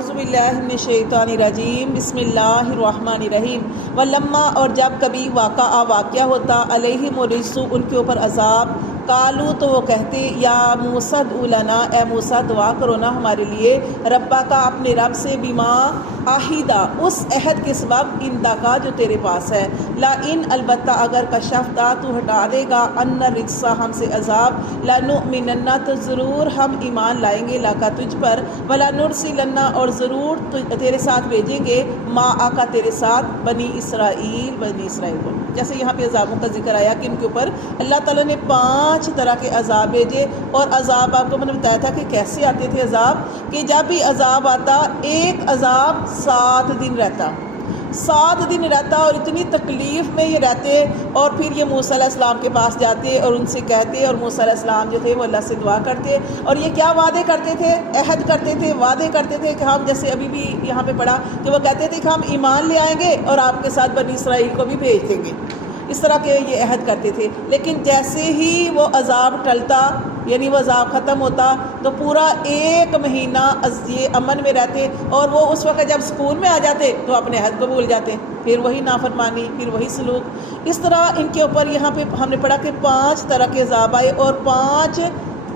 اعوذ باللہ من الشیطان الرجیم بسم اللہ الرحمن الرحیم ولما اور جب کبھی واقعہ ہوتا علیہم الرجس ان کے اوپر عذاب قالو تو وہ کہتے یا موسیٰ ادع لنا اے موسیٰ دعا کرو نا ہمارے لیے ربا کا اپنے رب سے بما عہدہ اس عہد کے سبب اندہ کا جو تیرے پاس ہے لا ان البتہ اگر کشفتا تو ہٹا دے گا ان الرجس ہم سے عذاب لنؤمنن تو ضرور ہم ایمان لائیں گے لاکا تجھ پر ولا نرسلن اور ضرور تیرے ساتھ بھیجیں گے ما آقا تیرے ساتھ بنی اسرائیل کو. جیسے یہاں پہ عذابوں کا ذکر آیا کہ ان کے اوپر اللہ تعالیٰ نے 5 طرح کے عذاب بھیجے. اور عذاب آپ کو میں نے بتایا تھا کہ کیسے آتے تھے عذاب، کہ جب بھی عذاب آتا ایک عذاب 7 دن رہتا اور اتنی تکلیف میں یہ رہتے، اور پھر یہ موسیٰ علیہ السلام کے پاس جاتے اور ان سے کہتے، اور موسیٰ علیہ السلام جو تھے وہ اللہ سے دعا کرتے. اور یہ کیا وعدے کرتے تھے، عہد کرتے تھے، وعدے کرتے تھے کہ ہم، جیسے ابھی بھی یہاں پہ پڑھا کہ وہ کہتے تھے کہ ہم ایمان لے آئیں گے اور آپ کے ساتھ بنی اسرائیل کو بھی بھیج دیں گے. اس طرح کے یہ عہد کرتے تھے. لیکن جیسے ہی وہ عذاب ٹلتا، یعنی وہ عذاب ختم ہوتا، تو پورا 1 مہینہ یہ امن میں رہتے، اور وہ اس وقت جب سکون میں آ جاتے تو اپنے عہد کو بھول جاتے، پھر وہی نافرمانی، پھر وہی سلوک. اس طرح ان کے اوپر یہاں پہ ہم نے پڑھا کہ 5 طرح کے عذاب آئے، اور 5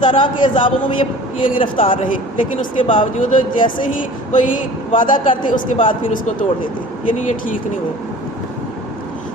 طرح کے عذابوں میں یہ گرفتار رہے. لیکن اس کے باوجود جیسے ہی کوئی وعدہ کرتے اس کے بعد پھر اس کو توڑ دیتے، یعنی یہ ٹھیک نہیں ہوئے.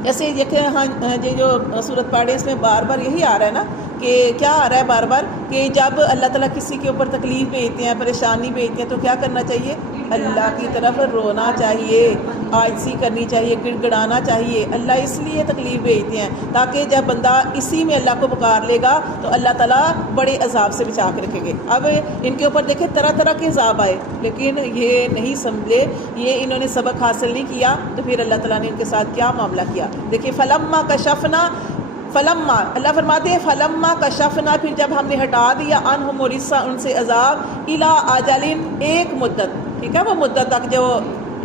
جیسے دیکھیں ہاں یہ جو صورت پڑھ رہے ہیں اس میں بار بار یہی آ رہا ہے نا، کہ کیا آ رہا ہے بار بار کہ جب اللہ تعالیٰ کسی کے اوپر تکلیف بھیجتے ہیں، پریشانی بھیجتے ہیں، تو کیا کرنا چاہیے؟ اللہ کی طرف رونا چاہیے، عاجزی کرنی چاہیے، گڑ گڑانا چاہیے. اللہ اس لیے تکلیف بھیجتے ہیں تاکہ جب بندہ اسی میں اللہ کو پکار لے گا تو اللہ تعالیٰ بڑے عذاب سے بچا کے رکھیں گے. اب ان کے اوپر دیکھیں طرح طرح کے عذاب آئے، لیکن یہ نہیں سمجھے، یہ انہوں نے سبق حاصل نہیں کیا، تو پھر اللہ تعالیٰ نے ان کے ساتھ کیا معاملہ کیا. دیکھیں فلما کشفنا، فلما اللہ فرماتے ہیں فلما کشفنا، پھر جب ہم نے ہٹا دیا عنہم الرجس ان سے عذاب، الی اجل ایک مدت، ٹھیک ہے، وہ مدت تک جو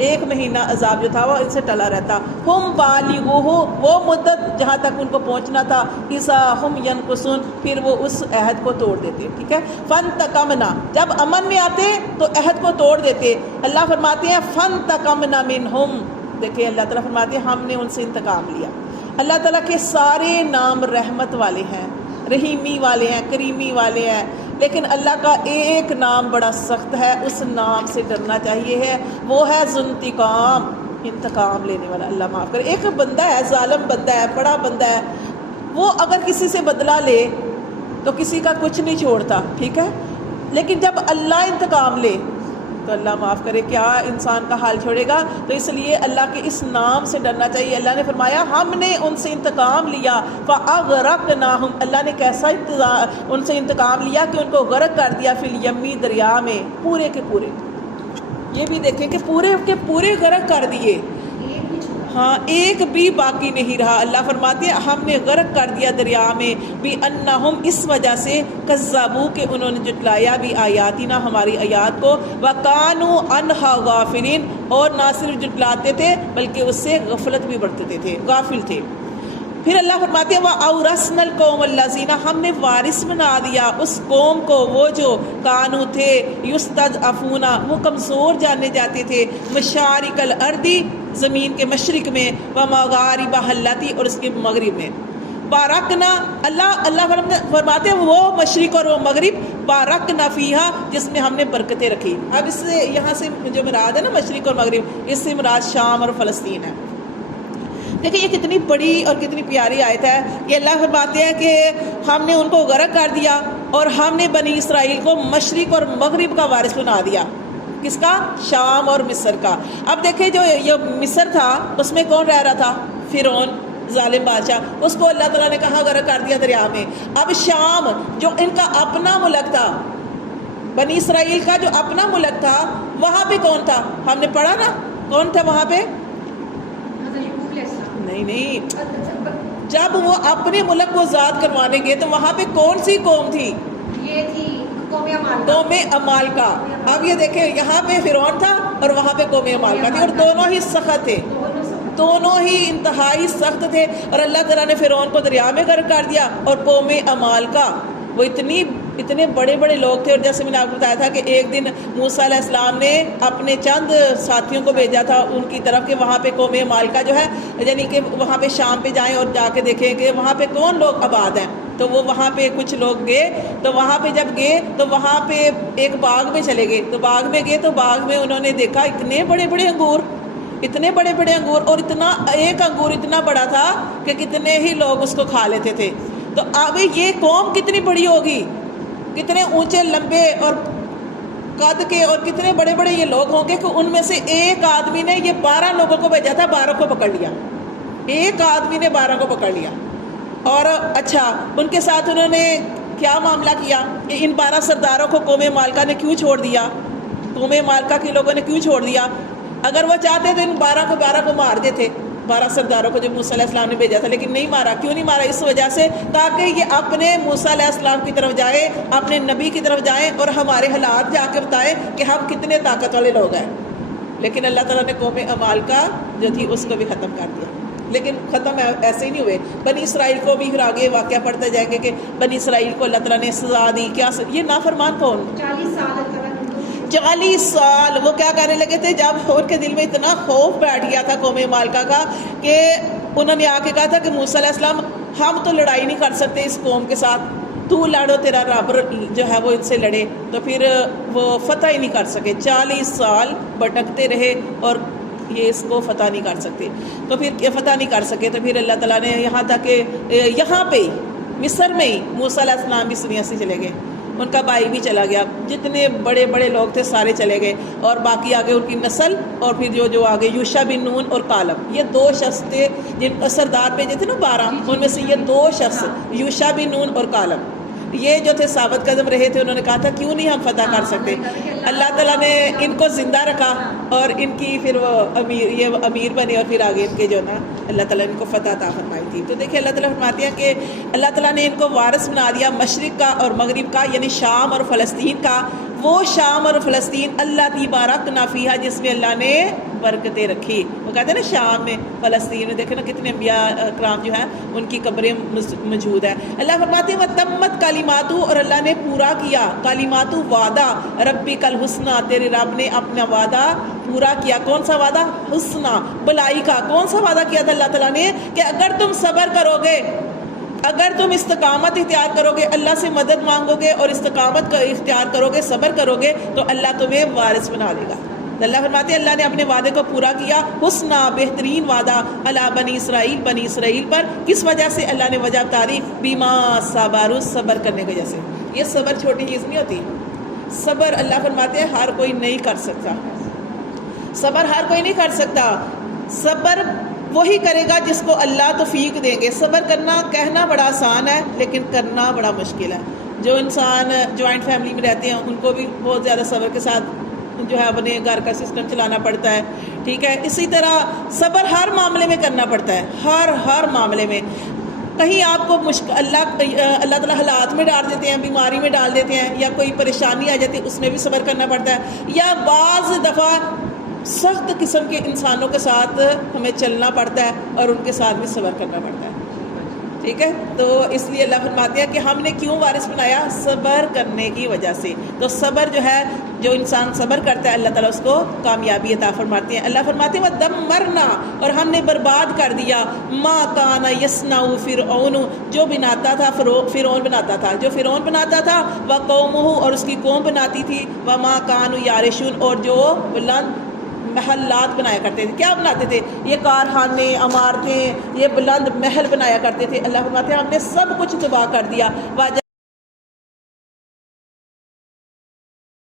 1 مہینہ عذاب جو تھا وہ ان سے ٹلا رہتا، ہم بالغوہ وہ مدت جہاں تک ان کو پہنچنا تھا، اذا ہم ینقصون پھر وہ اس عہد کو توڑ دیتے. ٹھیک ہے، فانتقمنا جب امن میں آتے تو عہد کو توڑ دیتے. اللہ فرماتے ہیں فانتقمنا منہم، دیکھیں اللہ تعالیٰ فرماتے ہیں ہم نے ان سے انتقام لیا. اللہ تعالیٰ کے سارے نام رحمت والے ہیں، رحیمی والے ہیں، کریمی والے ہیں، لیکن اللہ کا ایک نام بڑا سخت ہے، اس نام سے ڈرنا چاہیے ہے، وہ ہے ذوالانتقام، انتقام لینے والا. اللہ معاف کرے. ایک بندہ ہے، ظالم بندہ ہے، بڑا بندہ ہے، وہ اگر کسی سے بدلہ لے تو کسی کا کچھ نہیں چھوڑتا، ٹھیک ہے، لیکن جب اللہ انتقام لے تو اللہ معاف کرے کیا انسان کا حال چھوڑے گا. تو اس لیے اللہ کے اس نام سے ڈرنا چاہیے. اللہ نے فرمایا ہم نے ان سے انتقام لیا، فاغرقناہم اللہ نے کیسا ان سے انتقام لیا کہ ان کو غرق کر دیا، فی الیمی دریا میں، پورے کے پورے. یہ بھی دیکھیں کہ پورے کے پورے غرق کر دیے، ہاں ایک بھی باقی نہیں رہا. اللہ فرماتے ہیں ہم نے غرق کر دیا دریا میں، بِأَنَّهُمْ اس وجہ سے کذبوا کہ انہوں نے جھٹلایا بھی آیاتنا ہماری آیات کو، وَكَانُوا عَنْهَا غَافِلِينَ اور نہ صرف جھٹلاتے تھے بلکہ اس سے غفلت بھی برتتے تھے، غافل تھے. پھر اللہ فرماتے ہیں وَأَوْرَثْنَا الْقَوْمَ الَّذِينَ ہم نے وارث بنا دیا اس قوم کو وہ جو کانو تھے یستضعفون وہ کمزور جانے جاتے تھے، مشارق الارض زمین کے مشرق میں، ومغاربها اللاتی اور اس کے مغرب میں. بارکنا اللہ فرماتے ہیں وہ مشرق اور وہ مغرب، بارکنا فیہا جس میں ہم نے برکتیں رکھی. اب اس سے یہاں سے جو مراد ہے نا مشرق اور مغرب، اس سے مراد شام اور فلسطین ہے. دیکھیں یہ کتنی بڑی اور کتنی پیاری آیت ہے کہ اللہ فرماتے ہیں کہ ہم نے ان کو غرق کر دیا اور ہم نے بنی اسرائیل کو مشرق اور مغرب کا وارث بنا دیا. کس کا؟ شام اور مصر کا. اب دیکھیں جو یہ مصر تھا اس میں کون رہ رہا تھا؟ فرعون، ظالم بادشاہ، اس کو اللہ تعالیٰ نے کہا غرق کر دیا دریا میں. اب شام جو ان کا اپنا ملک تھا، بنی اسرائیل کا جو اپنا ملک تھا، وہاں پہ کون تھا؟ ہم نے پڑھا نا کون تھا وہاں پہ؟ نہیں، جب وہ اپنے ملک کو آزاد کروانے گئے تو وہاں پہ کون سی قوم تھی؟ یہ تھی قوم عمالقہ. اب یہ دیکھیں یہاں پہ فرعون تھا اور وہاں پہ قوم عمالقہ تھی، اور دونوں ہی سخت تھے، دونوں ہی انتہائی سخت تھے. اور اللہ تعالیٰ نے فرعون کو دریا میں غرق کر دیا، اور قوم عمالقہ وہ اتنی اتنے بڑے بڑے لوگ تھے. اور جیسے میں نے آپ کو بتایا تھا کہ ایک دن موسیٰ علیہ السلام نے اپنے چند ساتھیوں کو بھیجا تھا ان کی طرف کہ وہاں پہ قوم مالکہ جو ہے یعنی کہ وہاں پہ شام پہ جائیں اور جا کے دیکھیں کہ وہاں پہ کون لوگ آباد ہیں. تو وہ وہاں پہ کچھ لوگ گئے. تو وہاں پہ جب گئے تو وہاں پہ ایک باغ میں چلے گئے. تو باغ میں گئے تو باغ میں انہوں نے دیکھا اتنے بڑے بڑے انگور, اتنے بڑے بڑے انگور, اور ایک انگور اتنا بڑا تھا کہ کتنے ہی لوگ اس کو کھا لیتے تھے. تو اب یہ قوم کتنی بڑی ہوگی, کتنے اونچے لمبے اور قد کے اور کتنے بڑے بڑے یہ لوگ ہوں گے کہ ان میں سے ایک آدمی نے یہ 12 لوگوں کو بھیجا تھا, 12 کو پکڑ لیا. ایک آدمی نے 12 کو پکڑ لیا. اور اچھا ان کے ساتھ انہوں نے کیا معاملہ کیا کہ ان 12 سرداروں کو قوم مالکہ نے کیوں چھوڑ دیا, قوم مالکہ کے لوگوں نے کیوں چھوڑ دیا. اگر وہ چاہتے تو ان 12 کو مار دیتے, 12 سرداروں کو جو موسیٰ علیہ السلام نے بھیجا تھا, لیکن نہیں مارا. کیوں نہیں مارا؟ اس وجہ سے تاکہ یہ اپنے موسیٰ علیہ السلام کی طرف جائے, اپنے نبی کی طرف جائیں اور ہمارے حالات جا کے بتائیں کہ ہم کتنے طاقت والے لوگ ہیں. لیکن اللہ تعالیٰ نے قوم مالکہ جو تھی اس کو بھی ختم کر دیا. لیکن ختم ایسے ہی نہیں ہوئے. بنی اسرائیل کو بھی پھر آگے واقعہ پڑھتے جائیں گے کہ بنی اسرائیل کو اللہ تعالیٰ نے سزا دی. کیا یہ نافرمان کون؟ 40 سال وہ کیا کرنے لگے تھے جب ان کے دل میں اتنا خوف بیٹھ گیا تھا قوم مالکہ کا کہ انہوں نے آ کے کہا تھا کہ موسیٰ علیہ السلام ہم تو لڑائی نہیں کر سکتے اس قوم کے ساتھ, تو لڑو, تیرا رب جو ہے وہ ان سے لڑے. تو پھر وہ فتح ہی نہیں کر سکے. 40 سال بھٹکتے رہے اور یہ اس کو فتح نہیں کر سکتے. تو پھر فتح نہیں کر سکے تو پھر اللہ تعالیٰ نے یہاں تک کہ یہاں پہ مصر میں ہی موسیٰ علیہ السلام بھی اس دنیا سے چلے گئے, ان کا بھائی بھی چلا گیا, جتنے بڑے بڑے لوگ تھے سارے چلے گئے. اور باقی آگے ان کی نسل اور پھر جو آگے یوشع بن نون اور کالب, یہ 2 شخص تھے جن کو سردار بھیجے تھے نا 12, ان میں سے یہ 2 شخص یوشع بن نون اور کالب یہ جو تھے ثابت قدم رہے تھے. انہوں نے کہا تھا کیوں نہیں ہم فتح کر سکتے. اللہ تعالیٰ نے ان کو زندہ رکھا اور ان کی پھر وہ امیر بنے اور پھر آگے ان کے جو نا اللہ تعالیٰ نے ان کو فتح عطا فرمائی تھی. تو دیکھیں اللہ تعالیٰ فرماتے ہیں کہ اللہ تعالیٰ نے ان کو وارث بنا دیا مشرق کا اور مغرب کا, یعنی شام اور فلسطین کا. وہ شام اور فلسطین اللہ تی بارکنا فیہا جس میں اللہ نے برکتیں رکھی. وہ کہتے ہیں نا شام میں فلسطین میں دیکھیں نا کتنے انبیاء کرام جو ہیں ان کی قبریں موجود ہیں. اللہ فرماتے ہیں وَتَمَّتْ کَلِمَاتُ اور اللہ نے پورا کیا کلماتُ وعدہ ربک الحسنی تیرے رب نے اپنا وعدہ پورا کیا. کون سا وعدہ؟ حسنہ, بلائی کا. کون سا وعدہ کیا تھا اللہ تعالیٰ نے کہ اگر تم صبر کرو گے, اگر تم استقامت اختیار کرو گے, اللہ سے مدد مانگو گے اور استقامت کا اختیار کرو گے, صبر کرو گے تو اللہ تمہیں وارث بنا دے گا. اللہ فرماتے ہیں اللہ نے اپنے وعدے کو پورا کیا. حسنہ بہترین وعدہ علی بنی اسرائیل, بنی اسرائیل پر. کس وجہ سے؟ اللہ نے وجہ بتاری بیما صبروا, صبر کرنے کی وجہ سے. یہ صبر چھوٹی چیز نہیں ہوتی. صبر اللہ فرماتے ہیں ہر کوئی نہیں کر سکتا, صبر ہر کوئی نہیں کر سکتا. صبر وہی کرے گا جس کو اللہ توفیق دیں گے. صبر کرنا کہنا بڑا آسان ہے لیکن کرنا بڑا مشکل ہے. جو انسان جوائنٹ فیملی میں رہتے ہیں ان کو بھی بہت زیادہ صبر کے ساتھ جو ہے اپنے گھر کا سسٹم چلانا پڑتا ہے, ٹھیک ہے. اسی طرح صبر ہر معاملے میں کرنا پڑتا ہے, ہر معاملے میں. کہیں آپ کو اللہ تعالیٰ حالات میں ڈال دیتے ہیں, بیماری میں ڈال دیتے ہیں, یا کوئی پریشانی آ جاتی ہے اس میں بھی صبر کرنا پڑتا ہے, یا بعض دفعہ سخت قسم کے انسانوں کے ساتھ ہمیں چلنا پڑتا ہے اور ان کے ساتھ بھی صبر کرنا پڑتا ہے, ٹھیک ہے. تو اس لیے اللہ فرماتے ہیں کہ ہم نے کیوں وارث بنایا؟ صبر کرنے کی وجہ سے. تو صبر جو ہے, جو انسان صبر کرتا ہے اللہ تعالیٰ اس کو کامیابی عطا فرماتے ہیں. اللہ فرماتے ہیں وَدَمَّرْنَا اور ہم نے برباد کر دیا مَا كَانَ يَصْنَعُ فِرْعَوْنُ جو بناتا تھا فرعون بناتا تھا, جو فرعون بناتا تھا وَقَوْمُهُ اور اس کی قوم بناتی تھی وَمَا كَانُوا يَعْرِشُونَ اور جو بلند محلات بنایا کرتے تھے. کیا بناتے تھے؟ یہ کارخانے, عمارتیں, یہ بلند محل بنایا کرتے تھے. اللہ فرماتے ہیں ہم نے سب کچھ تباہ کر دیا.